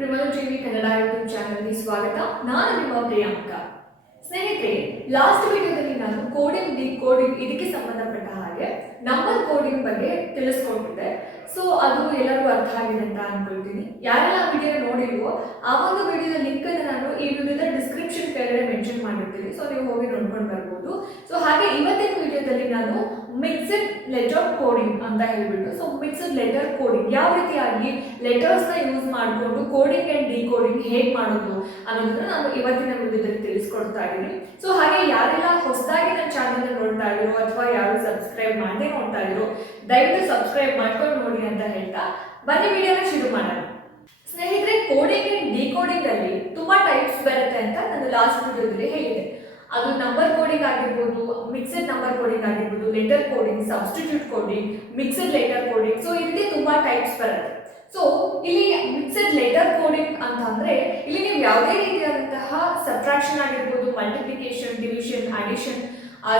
ಪ್ರಿಮಲ್ TV Kannada YouTube ಚಾನಲ್ಗೆ ಸ್ವಾಗತ. ನಾನು ನಿಮ್ಮ ಪ್ರಿಯಾಂಕ. ಸ್ನೇಹಿತರೆ ಲಾಸ್ಟ್ ವಿಡಿಯೋದಲ್ಲಿ ನಾನು ಕೋಡಿಂಗ್ ಡಿ ಕೋಡಿಂಗ್ ಇದಕ್ಕೆ ಸಂಬಂಧಪಟ್ಟ ಹಾಗೆ ನಂಬರ್ ಕೋಡಿಂಗ್ ಬಗ್ಗೆ ತಿಳಿಸ್ಕೊಟ್ಟಿದ್ದೆ. ಸೊ ಅದು ಎಲ್ಲರಿಗೂ ಅರ್ಥ ಆಗಿದೆ ಅಂತ ಅನ್ಕೊಳ್ತೀನಿ. ಯಾರೆಲ್ಲ ವಿಡಿಯೋ ನೋಡಿಲ್ವೋ, ಆ ಒಂದು ವಿಡಿಯೋದ ಲಿಂಕ್ ಅನ್ನು ನಾನು ಈ ವಿಡಿಯೋದ ಡಿಸ್ಕ್ರಿಪ್ಷನ್ ಕೆಳಗಡೆ ಮೆನ್ಷನ್ ಮಾಡಿರ್ತೀನಿ. ಸೊ ನೀವು ಹೋಗಿ ನೋಡ್ಕೊಂಡು ಬರ್ಬೋದು. ಸೊ ಹಾಗೆ ಇವತ್ತಿನ ವಿಡಿಯೋದಲ್ಲಿ ನಾನು ಮಿಕ್ಸಡ್ ಲೆಟರ್ ಕೋಡಿಂಗ್ ಅಂತ ಹೇಳ್ಬಿಟ್ಟು. ಸೊ ಮಿಕ್ಸಡ್ ಲೆಟರ್ ಕೋಡಿಂಗ್ ಯಾವ ರೀತಿಯಾಗಿ ಲೆಟರ್ಸ್ನ ಯೂಸ್ ಮಾಡಿಕೊಂಡು ಕೋಡಿಂಗ್ ಆ್ಯಂಡ್ ಡಿ ಕೋಡಿಂಗ್ ಹೇಗೆ ಮಾಡೋದು ಅನ್ನೋದನ್ನ ನಾನು ಇವತ್ತಿನ ವಿಡಿಯೋದಲ್ಲಿ ತಿಳಿಸ್ಕೊಡ್ತಾ ಇದ್ದೀನಿ. ಸೊ ಹಾಗೆ ಯಾರೆಲ್ಲ ಹೊಸದಾಗಿ ನನ್ನ ಚಾನಲ್ ನೋಡ್ತಾ ಇರೋ ಅಥವಾ ಯಾರು ಸಬ್ಸ್ಕ್ರೈಬ್ ಮಾಡದೆ ನೋಡ್ತಾ ಇರೋ ದಯವಿಟ್ಟು ಸಬ್ಸ್ಕ್ರೈಬ್ ಮಾಡ್ಕೊಂಡು ನೋಡಿ ಅಂತ ಹೇಳ್ತಾ ಬನ್ನಿ ವಿಡಿಯೋನ ಶುರು ಮಾಡೋಣ. ಸ್ನೇಹಿತರೆ ಕೋಡಿಂಗ್ ಅಂಡ್ ಡಿಕೋಡಿಂಗ್ ಅಲ್ಲಿ ತುಂಬಾ ಟೈಪ್ಸ್ ಬರುತ್ತೆ ಅಂತ ನಾನು ಲಾಸ್ಟ್ ವಿಡಿಯೋದಲ್ಲಿ ಹೇಳಿದೆ. ಅದು ನಂಬರ್ ಕೋಡಿಂಗ್ ಆಗಿರ್ಬೋದು ಮಿಕ್ಸೆಡ್ ನಂಬರ್ ಕೋಡಿಂಗ್ ಆಗಿರ್ಬೋದು letter coding substitute coding mixed letter coding so ಇಲ್ಲಿ ತುಂಬಾ ಟೈಪ್ಸ್ ಬರುತ್ತೆ. ಸೊ ಇಲ್ಲಿ ಮಿಕ್ಸೆಡ್ ಲೆಟರ್ ಕೋಡಿಂಗ್ ಅಂತ ಅಂದ್ರೆ ಇಲ್ಲಿ ನೀವು ಯಾವುದೇ ರೀತಿಯಾದಂತಹ ಸಬ್ಟ್ರಾಕ್ಷನ್ ಆಗಿರ್ಬೋದು multiplication division addition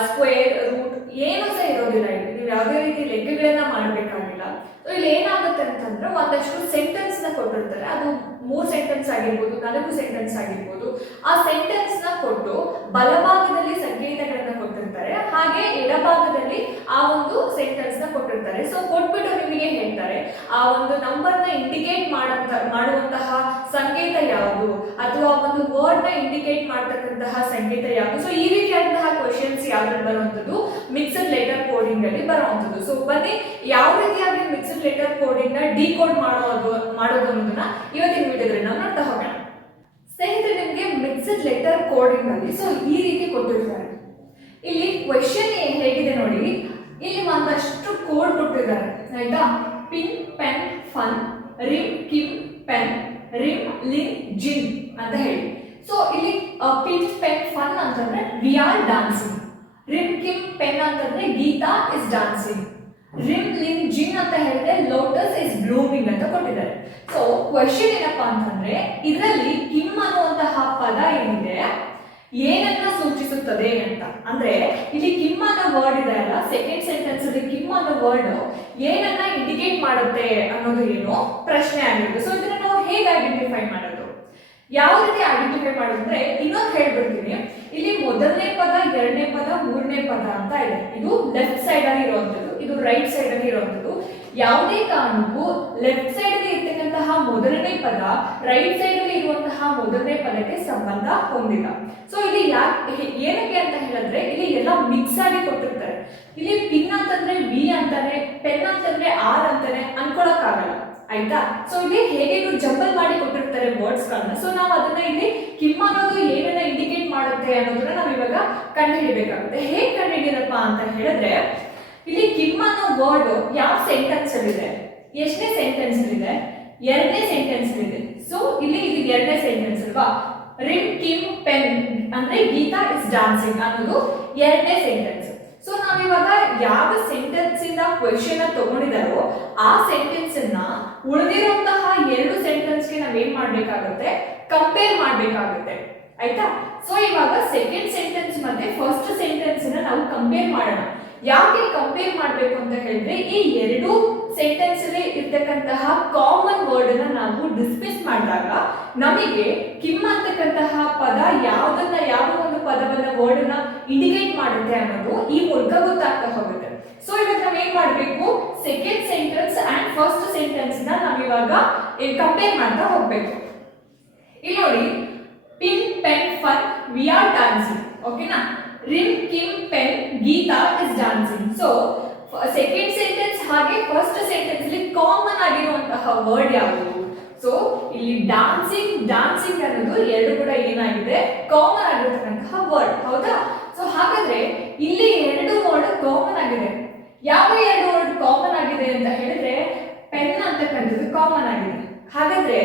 square root ಏನು ಸಹ ಇರೋದಿಲ್ಲ ಇಲ್ಲಿ. ನೀವು ಯಾವುದೇ ರೀತಿ ಲೆಕ್ಕಗಳನ್ನ ಮಾಡಬೇಕಾಗಿಲ್ಲ. ಸೊ ಇಲ್ಲಿ ಏನಾಗುತ್ತೆ ಅಂತಂದ್ರೆ ಒಂದಷ್ಟು ಸೆಂಟೆನ್ಸ್ನ ಕೊಟ್ಟಿರ್ತಾರೆ. ಅದು ಮೂರ್ ಸೆಂಟೆನ್ಸ್ ಆಗಿರ್ಬೋದು, ನಾಲ್ಕು ಸೆಂಟೆನ್ಸ್ ಆಗಿರ್ಬೋದು. ಆ ಸೆಂಟೆನ್ಸ್ನ ಕೊಟ್ಟು ಬಲಭಾಗದಲ್ಲಿ ಸಂಕೇತಗಳನ್ನ ಕೊಟ್ಟಿರ್ತಾರೆ. ಹಾಗೆ ಎಡಭಾಗದಲ್ಲಿ ಆ ಒಂದು ಸೆಂಟೆನ್ಸ್ನ ಕೊಟ್ಟಿರ್ತಾರೆ. ಸೊ ಕೊಟ್ಬಿಟ್ಟು ನಿಮಗೆ ಹೇಳ್ತಾರೆ, ಆ ಒಂದು ನಂಬರ್ನ ಇಂಡಿಕೇಟ್ ಮಾಡಂತ, ಮಾಡುವಂತಹ ಸಂಕೇತ ಯಾವುದು? ಅಥವಾ ಒಂದು ವರ್ಡ್ನ ಇಂಡಿಕೇಟ್ ಮಾಡ್ತಕ್ಕಂತಹ ಸಂಕೇತ ಯಾವುದು? ಸೊ ಈ ರೀತಿಯಾದಂತಹ ಕ್ವಶನ್ಸ್ ಯಾವ್ದು ಬರುವಂತದ್ದು ಮಿಕ್ಸಡ್ ಲೆಟರ್ ಕೋಡಿಂಗ್ ಅಲ್ಲಿ ಬರುವಂತದ್ದು ಸೊ ಬನ್ನಿ, ಯಾವ ರೀತಿಯಾಗಿ ಮಿಕ್ಸಡ್ ಲೆಟರ್ ಕೋಡಿಂಗ್ನ ಡಿಕೋಡ್ ಮಾಡೋದು ಮಾಡೋದು ಅನ್ನೋದನ್ನ ಇವತ್ತಿನ ವಿಡಿಯೋದಲ್ಲಿ ನಾವು ನೋಡ್ತಾ ಹೋಗೋಣ. ಸ್ನೇಹಿತರೆ, ನಿಮಗೆ ಮಿಕ್ಸಡ್ ಲೆಟರ್ ಕೋಡಿಂಗ್ ಅಲ್ಲಿ ಸೊ ಈ ರೀತಿ ಕೊಟ್ಟಿರ್ತಾರೆ ಇಲ್ಲಿ ಕ್ವೆಶನ್ ಹೇಗಿದೆ ನೋಡಿ, ಇಲ್ಲಿ ಒಂದಷ್ಟು ಕೋಡ್ ಕೊಟ್ಟಿದ್ದಾರೆ. ಆಯ್ತಾ? Pin pen fun rim kim pen rim lin jin ಅಂತ ಹೇಳಿ. ಸೊ ಇಲ್ಲಿ ಪಿನ್ ಪೆನ್ ಫನ್ ಅಂತಂದ್ರೆ we are dancing rim kim pen ಅಂತಂದ್ರೆ Geeta is dancing rim lim jin ಅಂತ ಹೇಳಿದ್ರೆ ಲೋಟಸ್ ಇಸ್ ಬ್ಲೂಮಿಂಗ್ ಅಂತ ಕೊಟ್ಟಿದ್ದಾರೆ. ಸೊ ಕ್ವಶನ್ ಏನಪ್ಪಾ ಅಂತಂದ್ರೆ, ಇದರಲ್ಲಿ ಕಿಮ್ ಅನ್ನುವಂತಹ ಪದ ಏನಿದೆ? ಏನನ್ನ ಸೂಚಿಸುತ್ತದೆ ಅಂತ. ಅಂದ್ರೆ, ಇಲ್ಲಿ ಕಿಮ್ ಅನ್ನೋ ವರ್ಡ್ ಇದೆ ಅಲ್ಲ ಸೆಕೆಂಡ್ ಸೆಂಟೆನ್ಸ್ ಅಲ್ಲಿ ಕಿಮ್ ಅನ್ನೋ ವರ್ಡ್ ಏನನ್ನ ಇಂಡಿಕೇಟ್ ಮಾಡುತ್ತೆ ಅನ್ನೋದು ಏನು? ಪ್ರಶ್ನೆ ಆಗಿರುತ್ತೆ. ಸೊ ಇದನ್ನ ನಾವು ಹೇಗೆ ಐಡೆಂಟಿಫೈ ಮಾಡೋದು? ಯಾವ ರೀತಿ ಐಡೆಂಟಿಫೈ ಮಾಡೋದಂದ್ರೆ, ಇನ್ನೊಂದು ಹೇಳ್ಬಿಡ್ತೀನಿ. ಇಲ್ಲಿ ಮೊದಲನೇ ಪದ, ಎರಡನೇ ಪದ, ಮೂರನೇ ಪದ ಅಂತ ಇದೆ. ಇದು ಲೆಫ್ಟ್ ಸೈಡ್ ಅಲ್ಲಿ ಇರುವಂತದ್ದು ಇದು ರೈಟ್ ಸೈಡ್ ಅಲ್ಲಿ ಇರುವಂತದ್ದು ಯಾವುದೇ ಕಾರಣಕ್ಕೂ ಲೆಫ್ಟ್ ಸೈಡ್ ಅಲ್ಲಿ ಇರ್ತಕ್ಕಂತಹ ಮೊದಲನೇ ಪದ ರೈಟ್ ಸೈಡ್ ಅಲ್ಲಿ ಇರುವಂತಹ ಮೊದಲನೇ ಪದಕ್ಕೆ ಸಂಬಂಧ ಹೊಂದಿಲ್ಲ. ಸೊ ಇಲ್ಲಿ ಯಾಕೆ ಏನಕ್ಕೆ ಅಂತ ಹೇಳಿದ್ರೆ, ಇಲ್ಲಿ ಎಲ್ಲ ಮಿಕ್ಸ್ ಆಗಿ ಕೊಟ್ಟಿರ್ತಾರೆ. ಇಲ್ಲಿ ಪಿನ್ ಅಂತಂದ್ರೆ ವಿ ಅಂತಾನೆ ಪೆನ್ ಅಂತಂದ್ರೆ ಆರ್ ಅಂತಾನೆ ಅನ್ಕೊಳಕ್ಕಾಗಲ್ಲ. ಆಯ್ತಾ? ಸೊ ಇಲ್ಲಿ ಹೇಗೆ ಜಂಬಲ್ ಮಾಡಿ ಕೊಟ್ಟಿರ್ತಾರೆ ವರ್ಡ್ಸ್ ಗಳನ್ನ? ಸೊ ನಾವು ಅದನ್ನ ಇಲ್ಲಿ ಕಿಮ್ಮ ಇಂಡಿಕೇಟ್ ಅನ್ನೋದನ್ನ ನಾವು ಇವಾಗ ಕಂಡುಹಿಡಿಬೇಕಾಗುತ್ತೆ. ಹೇಗೆ ಕಂಡುಹಿಡಿಯೋದಪ್ಪ ಅಂತ ಹೇಳಿದ್ರೆ, ಇಲ್ಲಿ ಕಿಮ್ ಅನ್ನೋ ವರ್ಡ್ ಯಾವ ಸೆಂಟೆನ್ಸ್ ಅಲ್ಲಿದೆ ಎಷ್ಟನೇ ಸೆಂಟೆನ್ಸ್ ಇದೆ? ಎರಡನೇ ಸೆಂಟೆನ್ಸ್ ಇದೆ. ಸೊ ಇಲ್ಲಿ ಇದು ಎರಡನೇ ಸೆಂಟೆನ್ಸ್ ಅಲ್ವಾ? ರಿಮ್, ಕಿಮ್, ಪೆನ್ ಅಂದ್ರೆ ಗೀತಾ ಇಸ್ ಡಾನ್ಸಿಂಗ್ ಅನ್ನೋದು ಎರಡನೇ ಸೆಂಟೆನ್ಸ್ ಸೊ ನಾವಿವಾಗ ಯಾವ ಸೆಂಟೆನ್ಸ್ ಇಂದ ಕ್ವೆಶನ್ ತಗೊಂಡಿದಾರೋ, ಆ ಸೆಂಟೆನ್ಸ್ ಅನ್ನ ಉಳಿದಿರುವಂತಹ ಎರಡು ಸೆಂಟೆನ್ಸ್ಗೆ ನಾವೇನ್ ಮಾಡ್ಬೇಕಾಗುತ್ತೆ? ಕಂಪೇರ್ ಮಾಡ್ಬೇಕಾಗುತ್ತೆ. ಆಯ್ತಾ? ಸೊ ಇವಾಗ ಸೆಕೆಂಡ್ ಸೆಂಟೆನ್ಸ್ ಮತ್ತೆ ಫಸ್ಟ್ ಸೆಂಟೆನ್ಸ್ ನಾವು ಕಂಪೇರ್ ಮಾಡೋಣ. ಯಾಕೆ ಕಂಪೇರ್ ಮಾಡಬೇಕು ಅಂತ ಹೇಳಿದ್ರೆ, ಈ ಎರಡು ಸೆಂಟೆನ್ಸ್ ಅಲ್ಲಿ ಇರ್ತಕ್ಕಂತಹ ಕಾಮನ್ ವರ್ಡ್ ಅನ್ನ ನಾವು ಡಿಸ್ಮಿಸ್ ಮಾಡಿದಾಗ ನಮಗೆ ಕಿಮ್ ಅಂತಕ್ಕಂತಹ ಪದ ಯಾವ್ದನ್ನ, ಯಾವ ಒಂದು ಪದವನ್ನ ವರ್ಡ್ ಅನ್ನ ಇಂಡಿಕೇಟ್ ಮಾಡುತ್ತೆ ಅನ್ನೋದು ಈ ಮೂಲಕ ಗೊತ್ತಾಗ್ತಾ ಹೋಗುತ್ತೆ. ಸೊ ಇವಾಗ ನಾವ್ ಏನ್ ಮಾಡ್ಬೇಕು? ಸೆಕೆಂಡ್ ಸೆಂಟೆನ್ಸ್ ಅಂಡ್ ಫಸ್ಟ್ ಸೆಂಟೆನ್ಸ್ನ ಇವಾಗ ಕಂಪೇರ್ ಮಾಡ್ತಾ ಹೋಗ್ಬೇಕು. ಇಲ್ಲಿ ನೋಡಿ pin pen we we are Okay ಓಕೆನಾ rim kim pen Geeta is dancing. So second sentence ಹಾಗೆ ಫಸ್ಟ್ ಸೆಂಟೆನ್ಸ್ ಅಲ್ಲಿ ಕಾಮನ್ ಆಗಿರುವಂತಹ ವರ್ಡ್ ಯಾವುದು? ಸೊ ಇಲ್ಲಿ ಡಾನ್ಸಿಂಗ್ ಡಾನ್ಸಿಂಗ್ ಅನ್ನೋದು ಎರಡು ಕೂಡ ಏನಾಗಿದೆ? ಕಾಮನ್ ಆಗಿರತಕ್ಕಂತಹ ವರ್ಡ್ ಹೌದಾ? ಸೊ ಹಾಗಾದ್ರೆ ಇಲ್ಲಿ ಎರಡು ವರ್ಡ್ ಕಾಮನ್ ಆಗಿದೆ. ಯಾವ ಎರಡು ವರ್ಡ್ ಕಾಮನ್ ಆಗಿದೆ ಅಂತ ಹೇಳಿದ್ರೆ ಪೆನ್ ಅಂತಕ್ಕಂಥದ್ದು ಕಾಮನ್ ಆಗಿದೆ. ಹಾಗಾದ್ರೆ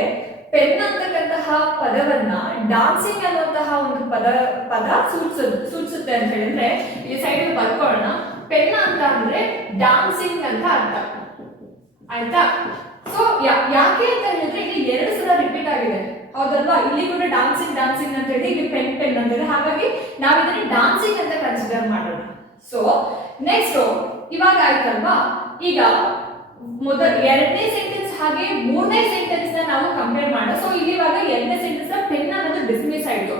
ಪೆನ್ ಅಂತಕ್ಕಂತಹ ಪದವನ್ನ ಡಾನ್ಸಿಂಗ್ ಅನ್ನುವಂತಹ ಒಂದು ಪದ ಪದ ಸೂಚ ಸೂಚಿಸುತ್ತೆ ಅಂತ ಹೇಳಿದ್ರೆ, ಈ ಸೈಡ್ ಬರ್ಕೊಳ್ಳೋಣ. ಪೆನ್ ಅಂತ ಅಂದ್ರೆ ಡಾನ್ಸಿಂಗ್ ಅಂತ ಅರ್ಥ. ಆಯ್ತಾ? ಸೊ ಯಾಕೆ ಅಂತ ಹೇಳಿದ್ರೆ, ಇಲ್ಲಿ ಎರಡು ಸಲ ರಿಪೀಟ್ ಆಗಿದೆ. ಹೌದಲ್ವಾ? ಇಲ್ಲಿ ಕೂಡ ಡಾನ್ಸಿಂಗ್ ಡಾನ್ಸಿಂಗ್ ಅಂತ ಹೇಳಿ ಇಲ್ಲಿ ಪೆನ್ ಪೆನ್ ಅಂತ ಇದೆ ಹಾಗಾಗಿ ನಾವು ಇದನ್ನ ಡಾನ್ಸಿಂಗ್ ಅಂತ ಕನ್ಸಿಡರ್ ಮಾಡೋಣ ಸೊ ನೆಕ್ಸ್ಟ್ ಇವಾಗ ಆಯ್ತಲ್ವಾ? ಈಗ ಮೊದಲ ಎರಡನೇ ಸೆಂಟೆನ್ಸ್ ಹಾಗೆ ಮೂರನೇ ಸೆಂಟೆನ್ಸ್ನ ನಾವು ಕಂಪೇರ್ ಮಾಡೋ ಸೊ ಇಲ್ಲಿ ಆಯ್ತು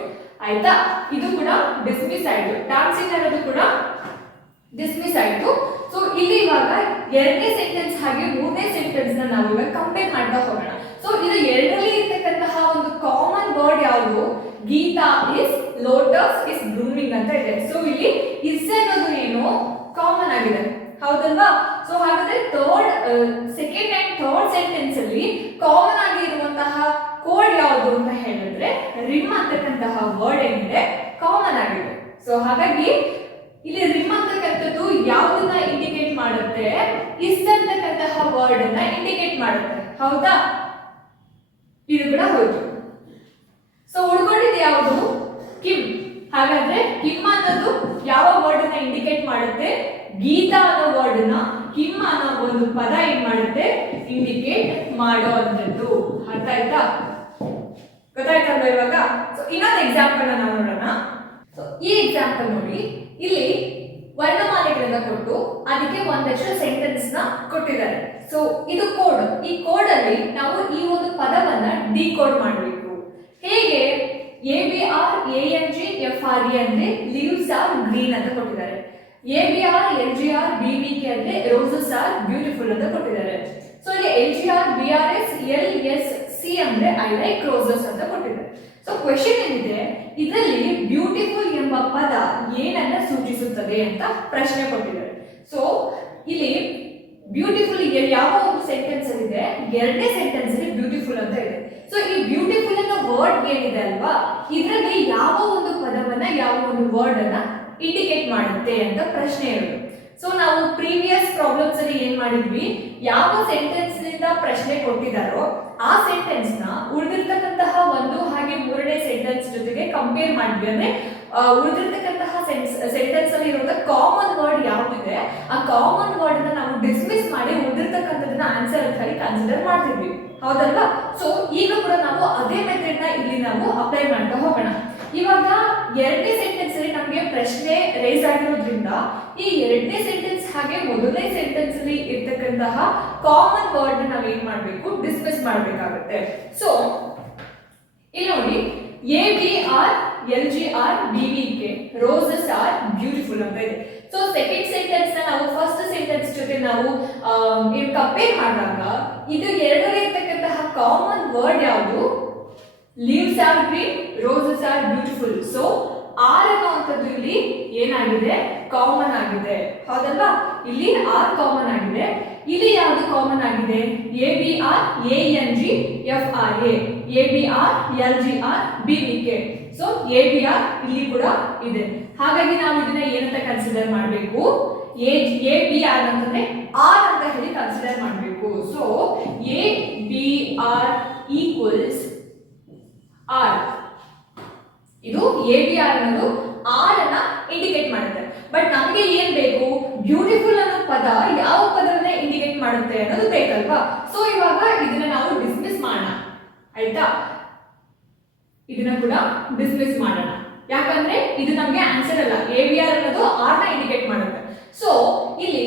ಆಯ್ತಾ? ಇದು ಕೂಡ ಡಿಸ್ಮಿಸ್ ಆಯ್ತು ಟಾಕ್ಸಿನ್ ಅನ್ನೋದು ಕೂಡ ಡಿಸ್ಮಿಸ್ ಆಯ್ತು ಸೊ ಇಲ್ಲಿ ಇವಾಗ ಎರಡನೇ ಸೆಂಟೆನ್ಸ್ ಹಾಗೆ ಮೂರನೇ ಸೆಂಟೆನ್ಸ್ನ ನಾವು ಇವಾಗ ಕಂಪೇರ್ ಮಾಡ್ತಾ ಹೋಗೋಣ. ಸೊ ಇದು ಎರಡರಲ್ಲಿ ಇರ್ತಕ್ಕಂತಹ ಒಂದು ಕಾಮನ್ ವರ್ಡ್ ಯಾವುದು? Geeta is lotus is blooming ಅಂತ ಇದೆ. ಸೊ ಇಲ್ಲಿ ಇಸ್ ಅನ್ನೋದು ಏನು? ಕಾಮನ್ ಆಗಿದೆ. ಹೌದಲ್ವಾ? ಸೊ ಹಾಗಾದ್ರೆ third second and third sentence ಅಲ್ಲಿ ಕಾಮನ್ ಆಗಿ ಇರುವಂತಹ ಕೋಡ್ ಯಾವುದು ಅಂತ ಹೇಳಿದ್ರೆ ರಿಮ್ ಅಂತಕ್ಕಂತಹ ವರ್ಡ್ ಏನಿದೆ ಕಾಮನ್ ಆಗಿದೆ. ಸೊ ಹಾಗಾಗಿ ಇಲ್ಲಿ ರಿಮ್ ಅಂತಕ್ಕಂಥದ್ದು ಯಾವುದನ್ನ ಇಂಡಿಕೇಟ್ ಮಾಡುತ್ತೆ? ಇಸ್ ಅಂತಕ್ಕಂತಹ ವರ್ಡ್ ಅನ್ನ ಇಂಡಿಕೇಟ್ ಮಾಡುತ್ತೆ. ಹೌದಾ? ಇದು ಕೂಡ ಹೋಯ್ತು ಸೊ ಉಳ್ಕೊಂಡಿದ್ದು ಯಾವುದು? ಕಿಮ್. ಹಾಗಾದ್ರೆ ಹಿಮ್ಮ ಅನ್ನೋದು ಯಾವ ವರ್ಡ್ ಅನ್ನ ಇಂಡಿಕೇಟ್ ಮಾಡುತ್ತೆ? ಗೀತಾ ಅನ್ನೋ ವರ್ಡ್ನ ಹಿಮ್ಮ ಅನ್ನೋ ಒಂದು ಪದ ಏನ್ ಮಾಡುತ್ತೆ? ಇಂಡಿಕೇಟ್ ಮಾಡೋ ಅಂತದ್ದು ಅರ್ಥ ಆಯ್ತಾ? ಗೊತ್ತಾಯ್ತಲ್ಲ ಇವಾಗ? ಸೊ ಇನ್ನೊಂದು ಎಕ್ಸಾಂಪಲ್ ನಾವು ನೋಡೋಣ. ಸೊ ಈ ಎಕ್ಸಾಂಪಲ್ ನೋಡಿ, ಇಲ್ಲಿ ವರ್ಣಮಾಲೆಗಳನ್ನ ಕೊಟ್ಟು ಅದಕ್ಕೆ ಒಂದಷ್ಟು ಸೆಂಟೆನ್ಸ್ನ ಕೊಟ್ಟಿದ್ದಾರೆ. ಸೊ ಇದು ಕೋಡ್ ಈ ಕೋಡ್ ಅಲ್ಲಿ ನಾವು ಈ ಒಂದು ಪದವನ್ನ ಡಿಕೋಡ್ ಮಾಡಬೇಕು. ಹೇಗೆ? A B R A N G F R E ಅಂದ್ರೆ ಲೀವ್ಸ್ ಆರ್ ಗ್ರೀನ್ ಅಂತ ಕೊಟ್ಟಿದ್ದಾರೆ. A B R L G R B B K ಅಂದ್ರೆ ರೋಸಸ್ ಆರ್ ಬ್ಯೂಟಿಫುಲ್ ಅಂತ ಕೊಟ್ಟಿದ್ದಾರೆ. ಸೊ ಇಲ್ಲಿ L G R B R S L S C ಅಂದ್ರೆ I like roses ಅಂತ ಕೊಟ್ಟಿದ್ದಾರೆ. ಸೊ ಕ್ವೆಶನ್ ಏನಿದೆ? ಇದರಲ್ಲಿ ಬ್ಯೂಟಿಫುಲ್ ಎಂಬ ಪದ ಏನನ್ನ ಸೂಚಿಸುತ್ತದೆ ಅಂತ ಪ್ರಶ್ನೆ ಕೊಟ್ಟಿದ್ದಾರೆ. ಸೊ ಇಲ್ಲಿ ಬ್ಯೂಟಿಫುಲ್ ಯಾವ ಒಂದು ಸೆಂಟೆನ್ಸ್ ಅಲ್ಲಿ ಇದೆ? ಎರಡನೇ ಸೆಂಟೆನ್ಸ್ ಅಲ್ಲಿ ಬ್ಯೂಟಿಫುಲ್ ಅಂತ ಇದೆ. ಸೊ ಈ ಬ್ಯೂಟಿಫುಲ್ ಅನ್ನೋ ವರ್ಡ್ ಏನಿದೆ ಅಲ್ವಾ? ಇದರಲ್ಲಿ ಯಾವ ಒಂದು ಪದವನ್ನ, ಯಾವ ಒಂದು ವರ್ಡ್ ಅನ್ನ ಇಂಡಿಕೇಟ್ ಮಾಡುತ್ತೆ ಅಂತ ಪ್ರಶ್ನೆ ಇರೋದು ಸೊ ನಾವು ಪ್ರೀವಿಯಸ್ ಪ್ರಾಬ್ಲಮ್ಸ್ ಅಲ್ಲಿ ಏನ್ ಮಾಡಿದ್ವಿ? ಯಾವ ಸೆಂಟೆನ್ಸ್ನಿಂದ ಪ್ರಶ್ನೆ ಕೊಟ್ಟಿದಾರೋ, ಆ ಸೆಂಟೆನ್ಸ್ನ ಉಳಿದಿರ್ತಕ್ಕಂತಹ ಒಂದು ಹಾಗೆ ಮೂರನೇ ಸೆಂಟೆನ್ಸ್ ಜೊತೆಗೆ ಕಂಪೇರ್ ಮಾಡಿದ್ವಿ. ಅಂದ್ರೆ ಉಳಿದಿರ್ತಕ್ಕಂತಹ ಸೆಂಟೆನ್ಸ್ ಅಲ್ಲಿ ಇರುವಂತಹ ಕಾಮನ್ ವರ್ಡ್ ಯಾವ್ದಿದೆ, ಆ ಕಾಮನ್ ವರ್ಡ್ನ ನಾವು ಡಿಸ್ಮಿಸ್ ಮಾಡಿ ಉಳಿದಿರ್ತಕ್ಕಂಥದನ್ನ ಆನ್ಸರ್ ಅಂತ ಹೇಳಿ ಕನ್ಸಿಡರ್ ಮಾಡ್ತಿದ್ವಿ. ಹೌದಲ್ವಾ? ಸೊ ಈಗ ಕೂಡ ನಾವು ಅದೇ ಮೆಥಡ್ನ ಇಲ್ಲಿ ನಾವು ಅಪ್ಲೈ ಮಾಡ್ತಾ ಹೋಗೋಣ. ಇವಾಗ ಎರಡನೇ ಸೆಂಟೆನ್ಸ್ ಅಲ್ಲಿ ನಮಗೆ ಪ್ರಶ್ನೆ ರೇಸ್ ಆಗಿರೋದ್ರಿಂದ ಈ ಎರಡನೇ ಸೆಂಟೆನ್ಸ್ ಹಾಗೆ ಮೊದಲನೇ ಸೆಂಟೆನ್ಸ್ ಅಲ್ಲಿ ಇರ್ತಕ್ಕಂತಹ ಕಾಮನ್ ವರ್ಡ್ ನಾವು ಏನ್ ಮಾಡ್ಬೇಕು? ಡಿಸ್ಕಸ್ ಮಾಡ್ಬೇಕಾಗುತ್ತೆ. ಸೊ ಇಲ್ಲಿ ನೋಡಿ A B R L G R B V K roses are beautiful ಅಂತ ಇದೆ. ಸೊ ಸೆಕೆಂಡ್ ಸೆಂಟೆನ್ಸ್ನ ನಾವು ಫಸ್ಟ್ ಸೆಂಟೆನ್ಸ್ ಜೊತೆ ನಾವು ಕಂಪೇರ್ ಮಾಡಿದಾಗ ಇದು ಎರಡರಲ್ಲಿ ಇರ್ತಕ್ಕಂತಹ ಕಾಮನ್ ವರ್ಡ್ ಯಾವುದು? Leaves are green roses are beautiful so are ಅನ್ನುವಂಥದ್ದು ಇಲ್ಲಿ ಏನಾಗಿದೆ? ಕಾಮನ್ ಆಗಿದೆ. ಹೌದಲ್ವಾ? ಇಲ್ಲಿ ಆರ್ ಕಾಮನ್ ಆಗಿದೆ. ಇಲ್ಲಿ ಯಾವುದು ಕಾಮನ್ ಆಗಿದೆ? A B R A N G F R A A B R L G R B V K so A B R ಇಲ್ಲಿ ಕೂಡ ಇದೆ. ಹಾಗಾಗಿ ನಾವು ಇದನ್ನ ಏನಂತ ಕನ್ಸಿಡರ್ ಮಾಡಬೇಕು? ಎ ಎ ಬಿ ಆರ್ ಅಂತಂದ್ರೆ ಆರ್ ಅಂತ ಹೇಳಿ ಕನ್ಸಿಡರ್ ಮಾಡಬೇಕು. So A B R. ಇದು ಆರ್ ಅನ್ನೋದು ಆರ್ ಅನ್ನ ಇಂಡಿಕೇಟ್ ಮಾಡುತ್ತೆ. ಬಟ್ ನಮಗೆ ಏನ್ ಬೇಕು? ಬ್ಯೂಟಿಫುಲ್ ಅನ್ನೋ ಪದ ಯಾವ ಪದವನ್ನ ಇಂಡಿಕೇಟ್ ಮಾಡುತ್ತೆ ಅನ್ನೋದು ಬೇಕಲ್ವಾ? ಸೊ ಇವಾಗ ಇದನ್ನ ನಾವು ಡಿಸ್ಮಿಸ್ ಮಾಡೋಣ. ಆಯ್ತಾ? ಇದನ್ನ ಕೂಡ ಡಿಸ್ಮಿಸ್ ಮಾಡೋಣ. ಯಾಕಂದ್ರೆ ಇದು ನಮಗೆ ಆನ್ಸರ್ ಅಲ್ಲ. ಎ ಬಿ ಆರ್ ಅನ್ನೋದು ಆರ್ನ ಇಂಡಿಕೇಟ್ ಮಾಡುತ್ತೆ. ಸೊ ಇಲ್ಲಿ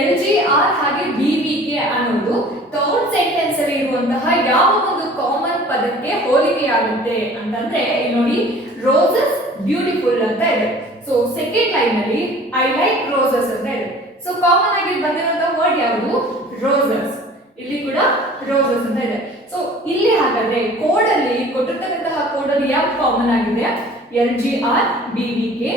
ಎಲ್ ಜಿ ಆರ್ ಹಾಗೆ ಬಿ ವಿ ಕೆ ಅನ್ನೋದು ಥರ್ಡ್ ಸೆಂಟೆನ್ಸ್ ಅಲ್ಲಿ ಇರುವಂತಹ ಯಾವ ಒಂದು ಕಾಮನ್ ಪದಕ್ಕೆ ಹೋಲಿಕೆಯಾಗುತ್ತೆ ಅಂತಂದ್ರೆ, ಇಲ್ಲಿ ನೋಡಿ ರೋಸಸ್ ಬ್ಯೂಟಿಫುಲ್ ಅಂತ ಇದೆ. ಸೊ ಸೆಕೆಂಡ್ ಲೈನ್ ಅಲ್ಲಿ ಐ ಲೈಕ್ ರೋಸಸ್ ಅಂತ ಇದೆ. ಸೊ ಕಾಮನ್ ಆಗಿ ಬಂದಿರುವಂತಹ ವರ್ಡ್ ಯಾವುದು? ರೋಸಸ್ ಇಲ್ಲಿ ಕೂಡ ರೋಸಸ್ ಅಂತ ಇದೆ. ಸೊ ಇಲ್ಲಿ ಹಾಗಾದ್ರೆ ಕೋಡ್ ಅಲ್ಲಿ ಕೊಟ್ಟಿರ್ತಕ್ಕಂತಹ ಕೋಡ್ ಅಲ್ಲಿ ಯಾವ ಕಾಮನ್ ಆಗಿದೆ? L G R B V K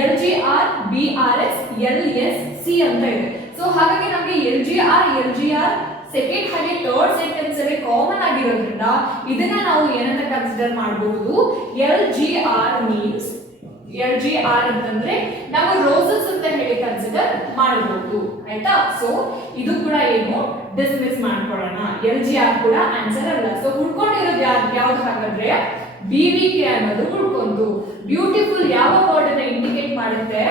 L G R, B R S, L S, C ಅಂತ ಇದೆ. ಸೊ ಹಾಗಾಗಿ ನಮಗೆ L G R, L G R second ಹಾಗೆ ಥರ್ಡ್ ಸೆಂಟೆನ್ಸ್ ಅಲ್ಲಿ ಕಾಮನ್ ಆಗಿರೋದ್ರಿಂದ ಇದನ್ನ ನಾವು ಏನಂತ ಕನ್ಸಿಡರ್ ಮಾಡಬಹುದು? L G R means L G R ಅಂತಂದ್ರೆ ನಾವು ರೋಸಸ್ ಅಂತ ಹೇಳಿ ಕನ್ಸಿಡರ್ ಮಾಡಬಹುದು. ಆಯ್ತಾ? ಸೊ ಇದು ಕೂಡ ಏನು? ಡಿಸ್ಮಿಸ್ ಮಾಡ್ಕೊಳ್ಳೋಣ. ಎಲ್ ಜಿ ಆರ್ ಕೂಡ ಆನ್ಸರ್ ಅಲ್ಲ. ಸೊ ಉಳ್ಕೊಂಡಿರೋದು ಯಾವ್ದು ಯಾವ್ದು ಹಾಗಾದ್ರೆ? ಬಿ ವಿ ಅನ್ನೋದು ಉಳ್ಕೊಂತು ಬ್ಯೂಟಿಫುಲ್ ಯಾವ ವರ್ಡ್ ಅನ್ನ ಇಂಡಿಕೇಟ್ ಮಾಡುತ್ತೆ?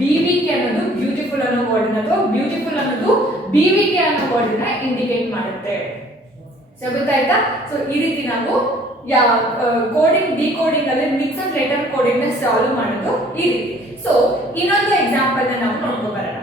ಬಿ ವಿ ಕೆ ಅನ್ನೋದು ಬ್ಯೂಟಿಫುಲ್ ಅನ್ನೋ ವರ್ಡ್ ಅಥವಾ ಬ್ಯೂಟಿಫುಲ್ ಅನ್ನೋದು ಬಿ ವಿ ಕೆ ಅನ್ನೋ ವರ್ಡ್ ಅನ್ನ ಇಂಡಿಕೇಟ್ ಮಾಡುತ್ತೆ. ಸೊ ಗೊತ್ತಾಯ್ತಾ? ಸೊ ಈ ರೀತಿ ನಾವು ಕೋಡಿಂಗ್ ಡಿಕೋಡಿಂಗ್ ಅಲ್ಲಿ ಮಿಕ್ಸಡ್ ಲೆಟರ್ ಕೋಡಿಂಗ್ನ ಸಾಲ್ವ್ ಮಾಡೋದು ಈ ರೀತಿ. ಸೊ ಇನ್ನೊಂದು ಎಕ್ಸಾಂಪಲ್ನ ನಾವು ನೋಡ್ಕೊ ಬರೋಣ.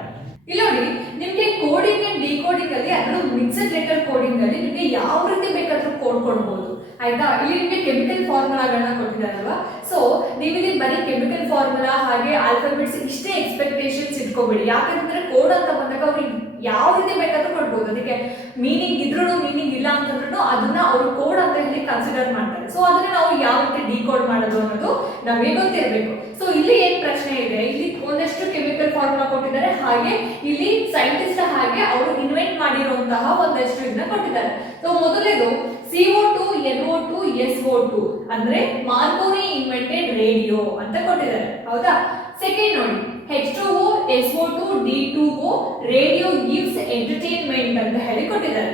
ಇಲ್ಲ ನೋಡಿ, ನಿಮ್ಗೆ ಕೋಡಿಂಗ್ ಅಂಡ್ ಡಿಕೋಡಿಂಗ್ ಅಲ್ಲಿ ಅದರಲ್ಲೂ ಮಿಕ್ಸಡ್ ಲೆಟರ್ ಕೋಡಿಂಗ್ ಅಲ್ಲಿ ನಿಮ್ಗೆ ಯಾವ ರೀತಿ ಬೇಕಾದ್ರೂ ಕೋಡ್ ಕೊಡ್ಬೋದು. ಆಯ್ತಾ? ಇಲ್ಲಿ ನಿಮಗೆ ಕೆಮಿಕಲ್ ಫಾರ್ಮುಲಾಗಳನ್ನ ಕೊಟ್ಟಿದ್ದಾರಲ್ವಾ? ಸೊ ನೀವಿಲ್ಲಿ ಬರೀ ಕೆಮಿಕಲ್ ಫಾರ್ಮುಲಾ ಹಾಗೆ ಆಲ್ಫಾಬೆಟ್ಸ್ ಇಷ್ಟೇ ಎಕ್ಸ್ಪೆಕ್ಟೇಷನ್ಸ್ ಇಟ್ಕೋಬೇಡಿ. ಯಾಕಂದ್ರೆ ಕೋಡ್ ಅಂತ ಬಂದಾಗ ಅವ್ರಿಗೆ ಯಾವ ರೀತಿ ಬೇಕಾದ್ರೂ ಕೊಡ್ಬೋದು ಅದಕ್ಕೆ ಮೀನಿಂಗ್ ಇದ್ರೂ ಮೀನಿಂಗ್ ಇಲ್ಲ ಅಂತಂದ್ರೂ ಅದನ್ನ ಅವರು ಕೋಡ್ ಅಂತ ಹೇಳಿ ಕನ್ಸಿಡರ್ ಮಾಡ್ತಾರೆ. ಸೊ ಅದನ್ನ ನಾವು ಯಾವ ರೀತಿ ಡಿಕೋಡ್ ಮಾಡೋದು ಅನ್ನೋದು ನಮಗೆ ಗೊತ್ತಿರಬೇಕು. ಸೊ ಇಲ್ಲಿ ಏನ್ ಪ್ರಶ್ನೆ ಇದೆ? ಇಲ್ಲಿ ಒಂದಷ್ಟು ಕೆಮಿಕಲ್ ಫಾರ್ಮುಲಾ ಕೊಟ್ಟಿದ್ದಾರೆ. ಹಾಗೆ ಇಲ್ಲಿ ಸೈಂಟಿಸ್ಟ್ ಹಾಗೆ ಅವರು ಇನ್ವೆಂಟ್ ಮಾಡಿರುವಂತಹ ಒಂದಷ್ಟು ಇದನ್ನ ಕೊಟ್ಟಿದ್ದಾರೆ. So ಮೊದಲೇದು C O two N O two S O two ಅಂದ್ರೆ ಮಾರ್ಕೋನಿ ಇನ್ವೆಂಟೆಡ್ ರೇಡಿಯೋ ಅಂತ ಕೊಟ್ಟಿದ್ದಾರೆ. ಹೌದಾ? ಸೆಕೆಂಡ್ ನೋಡಿ. H two O S O two D two O radio gives entertainment ಅಂತ ಹೇಳಿ ಕೊಟ್ಟಿದ್ದಾರೆ.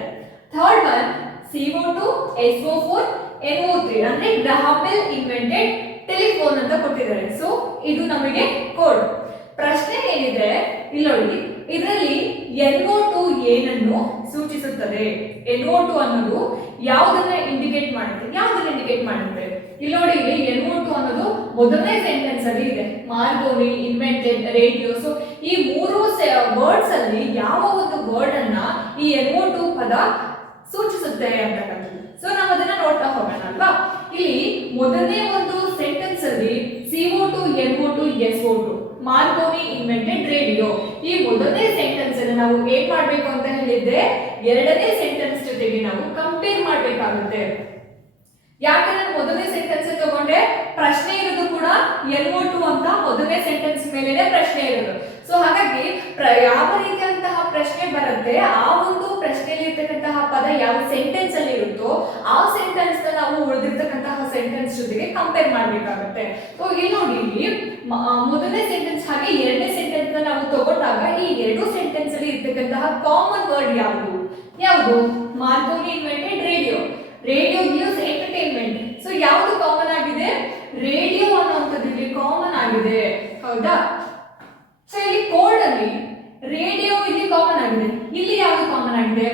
Third one C O two S O four N O three ಅಂದ್ರೆ Graham Bell invented telephone ಅಂತ ಕೊಟ್ಟಿದ್ದಾರೆ. ಸೊ ಇದು ನಮಗೆ ಕೋಡ್ ಪ್ರಶ್ನೆ ಏನಿದೆ? ಇಲ್ಲಿ ಇದರಲ್ಲಿ ಎನ್ ಒ ಟು ಏನನ್ನು ಸೂಚಿಸುತ್ತದೆ? ಎನ್ ಒ ಟು ಅನ್ನೋದು ಯಾವುದನ್ನ ಇಂಡಿಕೇಟ್ ಮಾಡುತ್ತೆ? ಯಾವುದನ್ನ ಇಂಡಿಕೇಟ್ ಮಾಡುತ್ತೆ? ಇಲ್ಲಿ ನೋಡಿ, ಇಲ್ಲಿ ಅನ್ನೋದು ಮೊದಲನೇ ಸೆಂಟೆನ್ಸ್ ಅಲ್ಲಿ ಇದೆ. ಮಾರ್ಗೋನಿ ಇನ್ವೆಂಟೆಡ್ ರೇಡಿಯೋ ಸೊ ಈ ಮೂರು ವರ್ಡ್ಸ್ ಅಲ್ಲಿ ಯಾವ ಒಂದು ವರ್ಡ್ ಅನ್ನ ಈ ಎನ್ ಒ ಟು ಪದ ಸೂಚಿಸುತ್ತೆ ಅಂತಕ್ಕಂಥದ್ದು ಸೊ ನಾವು ಅದನ್ನ ನೋಡ್ತಾ ಹೋಗೋಣ ಅಲ್ವಾ? ಇಲ್ಲಿ ಮೊದಲನೇ ಒಂದು ಸೆಂಟೆನ್ಸ್ ಅಲ್ಲಿ C O two N O two S O two Marconi invented radio ಈ ಮೊದಲನೇ ಸೆಂಟೆನ್ಸ್ ಅನ್ನು ನಾವು ಏನ್ ಮಾಡ್ಬೇಕು ಅಂತ ಹೇಳಿದ್ರೆ ಎರಡನೇ ಸೆಂಟೆನ್ಸ್ ಜೊತೆಗೆ ನಾವು ಕಂಪೇರ್ ಮಾಡ್ಬೇಕಾಗುತ್ತೆ ಯಾಕಂದ್ರೆ ಮೊದಲನೇ ಸೆಂಟೆನ್ಸ್ ತಗೊಂಡ್ರೆ ಪ್ರಶ್ನೆ ಇರೋದು ಕೂಡ ಎಲ್ ಟು ಅಂತ ಮೊದಲನೇ ಸೆಂಟೆನ್ಸ್ ಮೇಲೆನೆ ಪ್ರಶ್ನೆ ಇರೋದು. ಸೊ ಹಾಗಾಗಿ ಯಾವ ರೀತಿಯಂತಹ ಪ್ರಶ್ನೆ ಬರುತ್ತೆ, ಆ ಒಂದು ಪ್ರಶ್ನೆಯಲ್ಲಿ ಇರ್ತಕ್ಕಂತಹ ಪದ ಯಾವ ಸೆಂಟೆನ್ಸ್ ಅಲ್ಲಿ ಇರುತ್ತೋ, ಆ ಸೆಂಟೆನ್ಸ್ ನಾವು ಉಳಿದಿರ್ತಕ್ಕಂತಹ ಸೆಂಟೆನ್ಸ್ ಜೊತೆಗೆ ಕಂಪೇರ್ ಮಾಡ್ಬೇಕಾಗುತ್ತೆ. ಸೊ ಇಲ್ಲಿ ನೋಡಿ ಇಲ್ಲಿ ಮೊದಲನೇ ಸೆಂಟೆನ್ಸ್ ಹಾಗೆ ಎರಡನೇ ಸೆಂಟೆನ್ಸ್ ನಾವು ತಗೊಂಡಾಗ ಈ ಎರಡು ಸೆಂಟೆನ್ಸ್ ಅಲ್ಲಿ ಇರ್ತಕ್ಕಂತಹ ಕಾಮನ್ ವರ್ಡ್ ಯಾವುದು? ಯಾವುದು? Marconi invented radio. Radio news entertainment so ಯಾವುದು ಕಾಮನ್ ಆಗಿದೆ? ರೇಡಿಯೋ ಅನ್ನುವಂಥದ್ದು ಇಲ್ಲಿ ಕಾಮನ್ ಆಗಿದೆ. ಹೌದಾ? ಸೊ ಇಲ್ಲಿ ಕೋಲ್ಡ್ ಅಲ್ಲಿ ರೇಡಿಯೋ ಇಲ್ಲಿ ಕಾಮನ್ ಆಗಿದೆ. ಇಲ್ಲಿ ಯಾವುದು ಕಾಮನ್ ಆಗಿದೆ?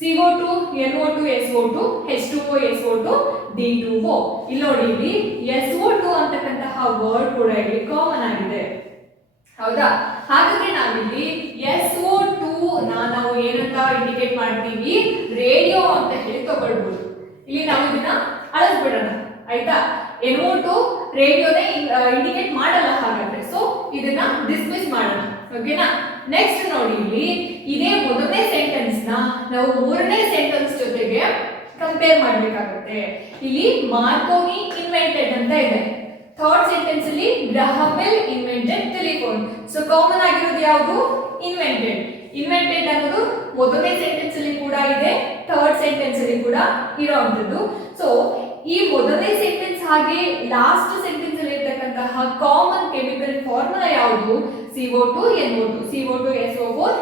C O two N O two S O two H two O S O two D two O ಇಲ್ಲಿ ನೋಡಿ, ಇಲ್ಲಿ ಎಸ್ ಒ ಟು ಅಂತಕ್ಕಂತಹ ವರ್ಡ್ ಕೂಡ ಇಲ್ಲಿ ಕಾಮನ್ ಆಗಿದೆ. ಹೌದಾ? ಹಾಗಾದ್ರೆ ನಾವಿಲ್ಲಿ ಎಸ್ ಒ ಟು ನಾವು ಏನಂತ ಇಂಡಿಕೇಟ್ ಮಾಡ್ತೀವಿ? ರೇಡಿಯೋ ಅಂತ ಹೇಳಿ ತಗೊಳ್ಬಹುದು ಇಲ್ಲಿ ನಾವು ಇದನ್ನ ಅಳಿಸ್ಬಿಡೋಣ. ಆಯ್ತಾ? ಎನ್ಓ ಟು ರೇಡಿಯೋನೇ ಇಂಡಿಕೇಟ್ ಮಾಡಲ್ಲ ಹಾಗಾದ್ರೆ. ಸೊ ಇದನ್ನ ಡಿಸ್ಮಿಸ್ ಮಾಡೋಣ. ಓಕೆನಾ ನೆಕ್ಸ್ಟ್ ನೋಡಿ ಇಲ್ಲಿ, ಇದೇ ಮೊದಲನೇ ಸೆಂಟೆನ್ಸ್ನ ನಾವು ಮೂರನೇ ಸೆಂಟೆನ್ಸ್ ಜೊತೆಗೆ ಕಂಪೇರ್ ಮಾಡಬೇಕಾಗುತ್ತೆ. ಇಲ್ಲಿ ಮಾರ್ಕೋನಿ ಇನ್ವೆಂಟೆಡ್ ಅಂತ ಇದೆ. ಥರ್ಡ್ ಸೆಂಟೆನ್ಸ್ ಅಲ್ಲಿ Graham Bell invented telephone so common ಆಗಿರೋದು ಯಾವುದು? ಇನ್ವೆಂಟೆಡ್ ಇನ್ವೆಂಟೆಡ್ ಅನ್ನೋದು ಮೊದಲನೇ ಸೆಂಟೆನ್ಸ್ ಅಲ್ಲಿ ಕೂಡ ಇದೆ ಥರ್ಡ್ ಸೆಂಟೆನ್ಸ್ ಅಲ್ಲಿ ಕೂಡ ಇರೋವಂಥದ್ದು ಸೊ ಈ ಮೊದಲನೇ ಸೆಂಟೆನ್ಸ್ ಹಾಗೆ ಲಾಸ್ಟ್ ಸೆಂಟೆನ್ಸ್ ಅಲ್ಲಿ ಇರ್ತಕ್ಕಂತಹ ಕಾಮನ್ ಕೆಮಿಕಲ್ ಫಾರ್ಮುಲಾ ಯಾವುದು? C O two N O two C O two S O four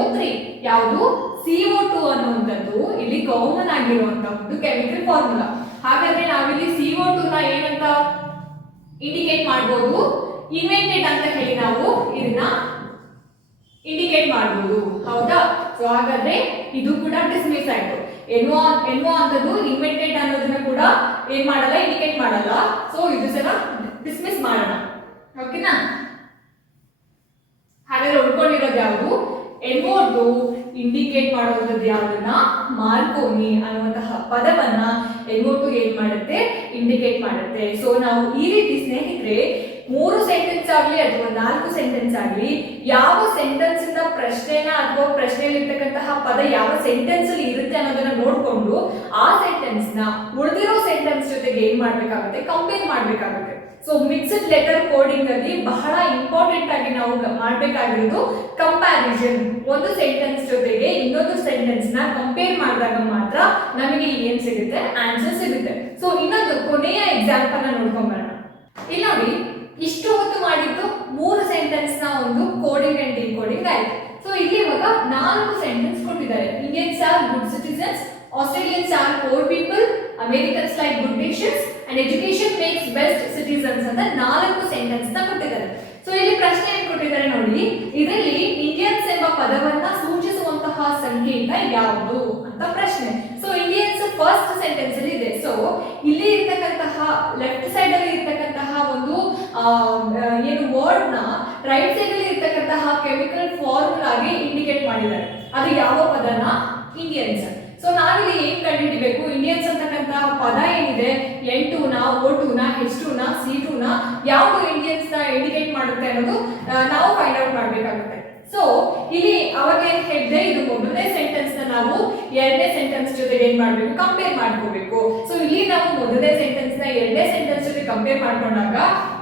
O three ಯಾವುದು? ಸಿಒ ಟು ಅನ್ನುವಂಥದ್ದು ಇಲ್ಲಿ ಕಾಮನ್ ಆಗಿರುವಂತಹ ಒಂದು ಕೆಮಿಕಲ್ ಫಾರ್ಮುಲಾ ಹಾಗಾದ್ರೆ ನಾವಿಲ್ಲಿ ಸಿಒ ಟು ನ ಏನಂತ ಇಂಡಿಕೇಟ್ ಮಾಡ್ಬೋದು? ಇನ್ವೆಂಟೆಡ್ ಅಂತ ಹೇಳಿ ನಾವು ಇದನ್ನ ಇಂಡಿಕೇಟ್ ಮಾಡ್ಬೋದು. ಹೌದಾ? ಸೊ ಹಾಗಾದ್ರೆ ಇದು ಕೂಡ ಡಿಸ್ಮಿಸ್ ಆಯ್ತು. ಎನ್ವೋ ಎನ್ವೋ ಅಂತದ್ದು ಇನ್ವೆಂಟೆಡ್ ಅನ್ನೋದನ್ನ ಕೂಡ ಏನ್ ಮಾಡಲ್ಲ ಇಂಡಿಕೇಟ್ ಮಾಡಲ್ಲ. ಸೊ ಇದು ಸಲ ಡಿಸ್ಮಿಸ್ ಮಾಡೋಣ. ಓಕೆನಾ ಹಾಗಾದ್ರೆ ಉಳ್ಕೊಂಡಿರೋದು ಯಾವುದು? ಎನ್ವೋದು ಇಂಡಿಕೇಟ್ ಮಾಡುವಂಥದ್ದು ಯಾವುದನ್ನ? ಮಾರ್ಕೋನಿ ಅನ್ನುವಂತಹ ಪದವನ್ನ ಎನ್ವೋ ಟು ಏನ್ ಮಾಡುತ್ತೆ? ಇಂಡಿಕೇಟ್ ಮಾಡುತ್ತೆ. ಸೊ ನಾವು ಈ ರೀತಿ ಸ್ನೇಹಿತರೆ ಮೂರು ಸೆಂಟೆನ್ಸ್ ಆಗಲಿ ಅಥವಾ ನಾಲ್ಕು ಸೆಂಟೆನ್ಸ್ ಆಗಲಿ, ಯಾವ ಸೆಂಟೆನ್ಸ್ ಇಂದ ಪ್ರಶ್ನೆನ ಅಥವಾ ಪ್ರಶ್ನೆಯಲ್ಲಿ ಇರ್ತಕ್ಕಂತಹ ಪದ ಯಾವ ಸೆಂಟೆನ್ಸ್ ಅಲ್ಲಿ ಇರುತ್ತೆ ಅನ್ನೋದನ್ನ ನೋಡ್ಕೊಂಡು ಆ ಸೆಂಟೆನ್ಸ್ನ ಉಳಿದಿರೋ ಸೆಂಟೆನ್ಸ್ ಜೊತೆಗೆ ಏನ್ ಮಾಡ್ಬೇಕಾಗುತ್ತೆ? ಕಂಪೇರ್ ಮಾಡ್ಬೇಕಾಗುತ್ತೆ. ಸೊ ಮಿಕ್ಸ್ಡ್ ಲೆಟರ್ ಕೋಡಿಂಗ್ ಅಲ್ಲಿ ಬಹಳ ಇಂಪಾರ್ಟೆಂಟ್ ಆಗಿ ನಾವು ಮಾಡ್ಬೇಕಾಗಿರೋದು ಕಂಪ್ಯಾರಿಸನ್ ಒಂದು ಸೆಂಟೆನ್ಸ್ ಜೊತೆಗೆ ಇನ್ನೊಂದು ಸೆಂಟೆನ್ಸ್ನ ಕಂಪೇರ್ ಮಾಡಿದಾಗ ಮಾತ್ರ ನಮಗೆ ಏನ್ ಸಿಗುತ್ತೆ? ಆನ್ಸರ್ ಸಿಗುತ್ತೆ. ಸೊ ಇನ್ನೊಂದು ಕೊನೆಯ ಎಕ್ಸಾಂಪಲ್ನ ನೋಡ್ಕೊಂಬರೋಣ. ಇಲ್ಲಿ ನೋಡಿ ಇಷ್ಟು ಹೊತ್ತು ಮಾಡಿದ್ದು ಮೂರು ಸೆಂಟೆನ್ಸ್ನ ಒಂದು ಕೋಡಿಂಗ್ ಅಂಡ್ ಡಿಕೋಡಿಂಗ್ ಆಯ್ತು ಸೊ ಇಲ್ಲಿ ಇವಾಗ ನಾಲ್ಕು ಸೆಂಟೆನ್ಸ್ ಕೊಟ್ಟಿದ್ದಾರೆ. Indians are good citizens Australians are poor people Americans like good nations and education makes best citizens ಅಂತ ನಾಲ್ಕು ಸೆಂಟೆನ್ಸ್ನ ಕೊಟ್ಟಿದ್ದಾರೆ. ಸೊ ಇಲ್ಲಿ ಪ್ರಶ್ನೆ ಏನ್ ಕೊಟ್ಟಿದ್ದಾರೆ ನೋಡಿ, ಇದರಲ್ಲಿ ಇಂಡಿಯನ್ಸ್ ಎಂಬ ಪದವನ್ನ ಸೂಚಿಸುವಂತಹ ಸಂಖ್ಯೆಯಿಂದ ಯಾವುದು ಅಂತ ಪ್ರಶ್ನೆ. ಫಸ್ಟ್ ಸೆಂಟೆನ್ಸ್ ಅಲ್ಲಿ ಇದೆ. ಸೊ ಇಲ್ಲಿ ಇರ್ತಕ್ಕಂತಹ ಲೆಫ್ಟ್ ಸೈಡ್ ಅಲ್ಲಿ ಇರ್ತಕ್ಕಂತಹ ಒಂದು ಏನು ವರ್ಡ್ನ ರೈಟ್ ಸೈಡ್ ಅಲ್ಲಿ ಇರ್ತಕ್ಕಂತಹ ಕೆಮಿಕಲ್ ಫಾರ್ಮುಲಾಗೆ ಇಂಡಿಕೇಟ್ ಮಾಡಿದ್ದಾರೆ. ಅದು ಯಾವ ಪದನ? ಇಂಡಿಯನ್ಸ್ ಸೊ ನಾವಿಲ್ಲಿ ಏನ್ ಕಂಡುಹಿಡಿಬೇಕು? ಇಂಡಿಯನ್ಸ್ ಅಂತಕ್ಕಂತಹ ಪದ ಏನಿದೆ? ಎನ್ನ ಓ ಟೂನ ಹೆಚ್ ಟೂನ ಸಿ ಟೂನ ಯಾವುದು ಇಂಡಿಯನ್ಸ್ನ ಇಂಡಿಕೇಟ್ ಮಾಡುತ್ತೆ ಅನ್ನೋದು ನಾವು ಫೈಂಡ್ ಔಟ್ ಮಾಡ್ಬೇಕಾಗುತ್ತೆ. ಸೊ ಇಲ್ಲಿ ಅವಾಗ ಏನ್ ಹೇಳಿದೆ ಇದು ಮೊದಲನೇ ಸೆಂಟೆನ್ಸ್ನ ನಾವು ಎರಡನೇ ಸೆಂಟೆನ್ಸ್ ಜೊತೆಗೆ ಏನ್ ಮಾಡ್ಬೇಕು? ಕಂಪೇರ್ ಮಾಡ್ಕೋಬೇಕು. ಸೊ ಇಲ್ಲಿ ನಾವು ಮೊದಲನೇ ಸೆಂಟೆನ್ಸ್ನ ಎರಡನೇ ಸೆಂಟೆನ್ಸ್ ಜೊತೆ ಕಂಪೇರ್ ಮಾಡ್ಕೊಂಡಾಗ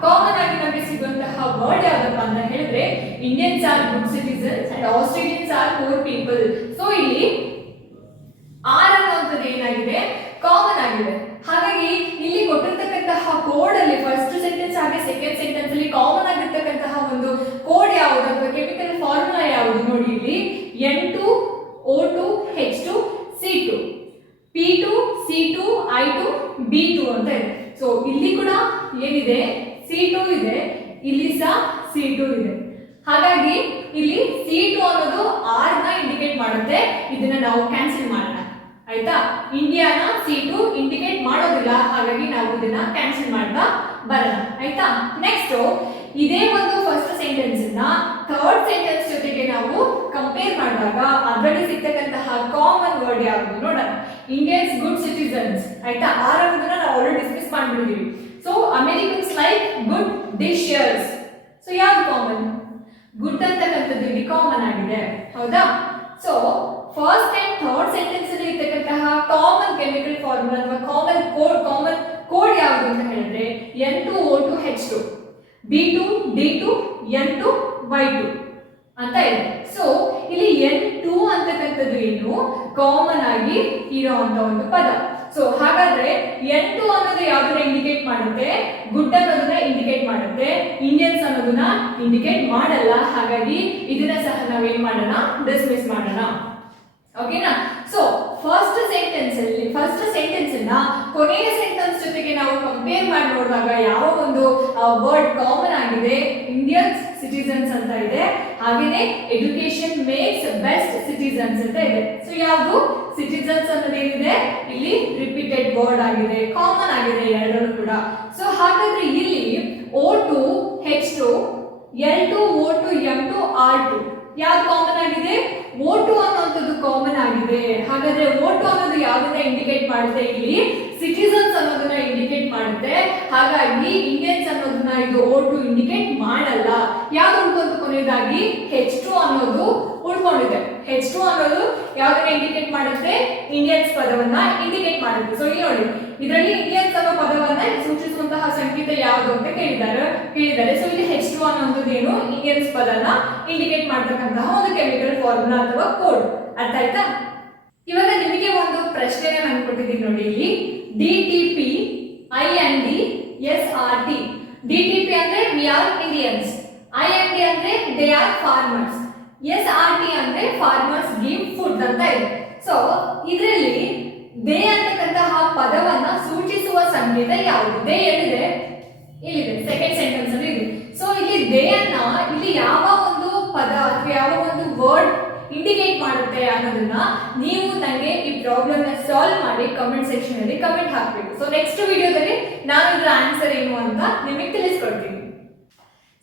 ಕಾಮನ್ ಆಗಿ ನಮಗೆ ಸಿಗುವಂತಹ ವರ್ಡ್ ಯಾವ್ದಪ್ಪ ಅಂತ ಹೇಳಿದ್ರೆ Indians are good citizens and Australians are poor people so ಇಲ್ಲಿ ಆರ್ ಅನ್ನುವಂಥದ್ದು ಏನಾಗಿದೆ? ಕಾಮನ್ ಆಗಿದೆ. ಹಾಗಾಗಿ, ಇಲ್ಲಿ ಕೊಟ್ಟಿರ್ತಕ್ಕಂತಹ ಕೋಡ್ ಅಲ್ಲಿ ಫಸ್ಟ್ ಸೆಂಟೆನ್ಸ್ ಹಾಗೆ ಸೆಕೆಂಡ್ ಸೆಂಟೆನ್ಸ್ ಅಲ್ಲಿ ಕಾಮನ್ ಆಗಿರ್ತಕ್ಕಂತಹ ಒಂದು ಕೋಡ್ ಯಾವುದು ಅಥವಾ ಕೆಮಿಕಲ್ ಫಾರ್ಮುಲಾ ಯಾವುದು ನೋಡಿ ಇಲ್ಲಿ? N two O two H two C two P two C two I two B two ಅಂತ ಇದೆ. ಸೊ ಇಲ್ಲಿ ಕೂಡ ಏನಿದೆ? ಸಿ ಟು ಇದೆ. ಇಲ್ಲಿ ಸಹ ಸಿ ಟು ಇದೆ. ಹಾಗಾಗಿ ಇಲ್ಲಿ ಸಿ ಟು ಅನ್ನೋದು ಆರ್ನ ಇಂಡಿಕೇಟ್ ಮಾಡುತ್ತೆ. ಇದನ್ನ ನಾವು ಕ್ಯಾನ್ಸಲ್ ಆಯ್ತಾ? ಇಂಡಿಯಾನ ಸಿ ಟು ಇಂಡಿಕೇಟ್ ಮಾಡೋದಿಲ್ಲ. ಹಾಗಾಗಿ ನಾವು ಇದನ್ನ ಕ್ಯಾನ್ಸಲ್ ಮಾಡ್ತಾ ಬರೋಣ. ಆಯ್ತಾ? ನೆಕ್ಸ್ಟ್ ಇದೇ ಒಂದು ಫಸ್ಟ್ ಸೆಂಟೆನ್ಸ್ನ ಥರ್ಡ್ ಸೆಂಟೆನ್ಸ್ ಜೊತೆಗೆ ನಾವು ಕಂಪೇರ್ ಮಾಡಿದಾಗ ಅದರಲ್ಲಿ ಸಿಗ್ತಕ್ಕಂತಹ ಕಾಮನ್ ವರ್ಡ್ ಯಾವುದು ನೋಡೋಣ. ಇಂಡಿಯನ್ಸ್ ಗುಡ್ ಸಿಟಿಸನ್ಸ್ ಆಯ್ತಾ? ಆರ್ ಅನ್ನೋದನ್ನ ನಾವು ಆಲ್ರೆಡಿ ಡಿಸ್ಕಸ್ ಮಾಡ್ಬಿಟ್ಟಿದೀವಿ. So Americans like good ಡಿಶಿಯರ್ಸ್ so ಯಾವ್ದು ಕಾಮನ್ ಗುಡ್ ಅಂತಕ್ಕಂಥದ್ದು ಇಲ್ಲಿ ಕಾಮನ್ ಆಗಿದೆ. ಹೌದಾ? So first and third sentence ಅಲ್ಲಿ ಇರ್ತಕ್ಕಂತಹ ಕಾಮನ್ ಕೆಮಿಕಲ್ ಫಾರ್ಮುಲಾ ಅಥವಾ ಕಾಮನ್ ಕೋಡ್ ಕಾಮನ್ ಕೋಡ್ ಯಾವುದು ಅಂತ ಹೇಳಿದ್ರೆ N two O two H two B two D two N two Y two ಅಂತ ಇದೆ ಸೊ ಇಲ್ಲಿ ಎನ್ ಟು ಅಂತಕ್ಕಂಥದ್ದು ಏನು? ಕಾಮನ್ ಆಗಿ ಇರುವಂತ ಒಂದು ಪದ. ಸೊ ಹಾಗಾದ್ರೆ ಎನ್ ಟು ಅನ್ನೋದು ಯಾವ್ದನ್ನ ಇಂಡಿಕೇಟ್ ಮಾಡುತ್ತೆ? ಗುಡ್ ಅನ್ನೋದನ್ನ ಇಂಡಿಕೇಟ್ ಮಾಡುತ್ತೆ. ಇಂಡಿಯನ್ಸ್ ಅನ್ನೋದನ್ನ ಇಂಡಿಕೇಟ್ ಮಾಡಲ್ಲ. ಹಾಗಾಗಿ ಇದನ್ನ ಸಹ ನಾವೇನ್ ಮಾಡೋಣ? ಡಿಸ್ಮಿಸ್ ಮಾಡೋಣ. ಓಕೆನಾ ಸೊ ಫಸ್ಟ್ ಸೆಂಟೆನ್ಸ್ ಅಲ್ಲಿ ಫಸ್ಟ್ ಸೆಂಟೆನ್ಸ್ ಅನ್ನ, ಕೊನೆಯ ಸೆಂಟೆನ್ಸ್ ಜೊತೆಗೆ ನಾವು ಕಂಪೇರ್ ಮಾಡಿ ನೋಡಿದಾಗ ಯಾವ ಒಂದು ವರ್ಡ್ ಕಾಮನ್ ಆಗಿದೆ? ಇಂಡಿಯನ್ ಸಿಟಿಸನ್ಸ್ ಅಂತ ಇದೆ. ಹಾಗೇನೆ ಎಜುಕೇಶನ್ ಮೇಕ್ಸ್ ಬೆಸ್ಟ್ ಸಿಟಿಸನ್ಸ್ ಅಂತ ಇದೆ. ಸೊ ಯಾವುದು? ಸಿಟಿಸನ್ಸ್ ಅನ್ನೋದೇನಿದೆ? ಇಲ್ಲಿ ರಿಪೀಟೆಡ್ ವರ್ಡ್ ಆಗಿದೆ ಕಾಮನ್ ಆಗಿದೆ ಎರಡರಲ್ಲೂ ಕೂಡ. ಸೊ ಹಾಗಾದ್ರೆ ಇಲ್ಲಿ O two H two L two O two M two R two ಯಾವ್ದು ಕಾಮನ್ ಆಗಿದೆ? ಓಟು ಅನ್ನೋಂಥದ್ದು ಕಾಮನ್ ಆಗಿದೆ. ಹಾಗಾದ್ರೆ ಓಟು ಅನ್ನೋದು ಯಾವ್ದನ್ನ ಇಂಡಿಕೇಟ್ ಮಾಡುತ್ತೆ ಇಲ್ಲಿ? ಸಿಟಿಸನ್ಸ್ ಅನ್ನೋದನ್ನ ಇಂಡಿಕೇಟ್ ಮಾಡುತ್ತೆ. ಹಾಗಾಗಿ ಇಂಡಿಯನ್ಸ್ ಅನ್ನೋದನ್ನ ಇದು ಓಟು ಇಂಡಿಕೇಟ್ ಮಾಡಲ್ಲ. ಯಾವ್ದು ಉಳ್ಕೊಂಡು ಕೊನೆಯದಾಗಿ? ಹೆಚ್ ಟು ಅನ್ನೋದು ಉಳ್ಕೊಂಡಿದೆ. ಹೆಚ್ ಟು ಅನ್ನೋದು ಯಾವ್ದನ್ನ ಇಂಡಿಕೇಟ್ ಮಾಡುತ್ತೆ? ಇಂಡಿಯನ್ಸ್ ಪದವನ್ನ ಇಂಡಿಕೇಟ್ ಮಾಡುತ್ತೆ. ಸೊ ಇಲ್ಲಿ ನೋಡಿ. ಇದರಲ್ಲಿ ಇಂಡಿಯನ್ಸ್ ಅನ್ನೋ ಪದವನ್ನ ಸೂಚಿಸುವಂತಹ ಸಂಕೇತ ಯಾವುದು ಅಂತ ಕೇಳಿದ್ದಾರೆ ಕೇಳಿದ್ದಾರೆ ಸೊ ಇಲ್ಲಿ ಹೆಚ್ ಟು ಅನ್ನೋದು ಏನು ಇಂಡಿಯನ್ಸ್ ಪದನ ಇಂಡಿಕೇಟ್ ಮಾಡ್ತಕ್ಕಂತಹ ಒಂದು ಕೆಮಿಕಲ್ ಫಾರ್ಮುಲಾ ಅಥವಾ ಕೋಡ್. ಅರ್ಥ ಆಯ್ತಾ? ಇವಾಗ ನಿಮಗೆ ಒಂದು ಪ್ರಶ್ನೆನ ನಾನು ಕೊಟ್ಟಿದ್ದೀನಿ ನೋಡಿ ಇಲ್ಲಿ. D T P, I N D, S R T. D T P ಅಂದ್ರೆ we are Indians I N D ಅಂದ್ರೆ they are farmers S R T ಅಂದ್ರೆ ಫಾರ್ಮರ್ಸ್ ಗಿವ್ ಫುಡ್ ಅಂತ ಇದೆ. ಸೊ ಇದರಲ್ಲಿ ದೇ ಅಂತಕ್ಕಂತಹ ಪದವನ್ನ ಸೂಚಿಸುವ ಸಂಗೀತ ಯಾವುದು? ದೇ ಎಲ್ಲಿದೆ? ಇಲ್ಲಿದೆ. ಸೆಕೆಂಡ್ ಸೆಂಟೆನ್ಸ್ ಅಲ್ಲಿ ಇದೆ. ಸೊ ಇಲ್ಲಿ ದೇ ಅನ್ನ ಇಲ್ಲಿ ಯಾವ ಒಂದು ಪದ ಅಥವಾ ಯಾವ ಒಂದು ವರ್ಡ್ ಇಂಡಿಕೇಟ್ ಮಾಡುತ್ತೆ ಅನ್ನೋದನ್ನ ನೀವು ನನಗೆ ಈ ಪ್ರಾಬ್ಲಮ್ ಸಾಲ್ವ್ ಮಾಡಿ ಕಮೆಂಟ್ ಸೆಕ್ಷನ್ ಅಲ್ಲಿ ಕಮೆಂಟ್ ಹಾಕಬೇಕು. ಸೊ ನೆಕ್ಸ್ಟ್ ವಿಡಿಯೋದಲ್ಲಿ ನಾನು ಇದರ ಆನ್ಸರ್ ಏನು ಅಂತ ನಿಮಗೆ ತಿಳಿಸ್ಕೊಡ್ತೀನಿ.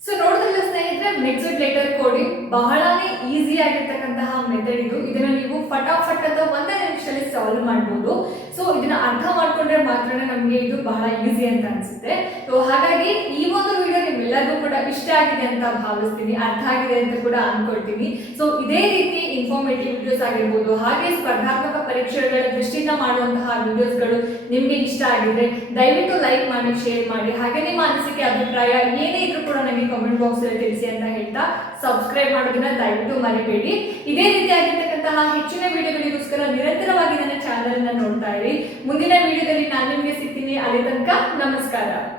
ಸೊ ನೋಡಿದ್ರಲ್ಲ ಸ್ನೇಹಿತರೆ ಮಿಕ್ಸ್ಡ್ ಲೆಟರ್ ಕೋಡಿಂಗ್ ಬಹಳನೇ ಈಸಿ ಆಗಿರ್ತಕ್ಕಂತಹ ಮೆಥಡ್ ಇದು. ಇದನ್ನ ನೀವು ಫಟಾಫಟ್ ಅಂತ ಒಂದೇ ನಿಮಿಷದಲ್ಲಿ ಸಾಲ್ವ್ ಮಾಡ್ಬೋದು. ಸೊ ಇದನ್ನ ಅರ್ಥ ಮಾಡ್ಕೊಂಡ್ರೆ ಮಾತ್ರ ನಮಗೆ ಇದು ಬಹಳ ಈಸಿ ಅಂತ ಅನ್ಸುತ್ತೆ. ಸೊ ಹಾಗಾಗಿ ಈ ಒಂದು ವಿಡಿಯೋ ನಿಮ್ಮೆಲ್ಲರಿಗೂ ಕೂಡ ಇಷ್ಟ ಆಗಿದೆ ಅಂತ ಭಾವಿಸ್ತೀನಿ. ಅರ್ಥ ಆಗಿದೆ ಅಂತ ಕೂಡ ಅನ್ಕೊಳ್ತೀನಿ. ಸೊ ಇದೇ ರೀತಿ ಇನ್ಫಾರ್ಮೇಟಿವ್ ವಿಡಿಯೋಸ್ ಆಗಿರ್ಬೋದು, ಹಾಗೆ ಸ್ಪರ್ಧಾತ್ಮಕ ಪರೀಕ್ಷೆಗಳ ದೃಷ್ಟಿಯಿಂದ ಮಾಡುವಂತಹ ವಿಡಿಯೋಸ್ಗಳು ನಿಮ್ಗೆ ಇಷ್ಟ ಆಗಿದ್ರೆ ದಯವಿಟ್ಟು ಲೈಕ್ ಮಾಡಿ ಶೇರ್ ಮಾಡಿ. ಹಾಗೆ ನಿಮ್ಮ ಅನಿಸಿಕೆ, ಅಭಿಪ್ರಾಯ ಏನೇ ಇದ್ರೂ ಕೂಡ ನಮಗೆ ಕಮೆಂಟ್ ಬಾಕ್ಸ್ ಅಲ್ಲಿ ತಿಳಿಸಿ ಅಂತ ಹೇಳ್ತಾ ಸಬ್ಸ್ಕ್ರೈಬ್ ಮಾಡೋದನ್ನ ದಯವಿಟ್ಟು ಮರಿಬೇಡಿ. ಇದೇ ರೀತಿಯಾಗಿರ್ತಕ್ಕಂತಹ ಹೆಚ್ಚಿನ ವಿಡಿಯೋಗಳಿಗೋಸ್ಕರ ನಿರಂತರವಾಗಿ ನನ್ನ ಚಾನಲ್ ಅನ್ನ ನೋಡ್ತಾ ಇರಿ. ಮುಂದಿನ ವಿಡಿಯೋದಲ್ಲಿ ನಾನು ನಿಮಗೆ ಸಿಗ್ತೀನಿ. ಅಲ್ಲಿ ತನಕ ನಮಸ್ಕಾರ.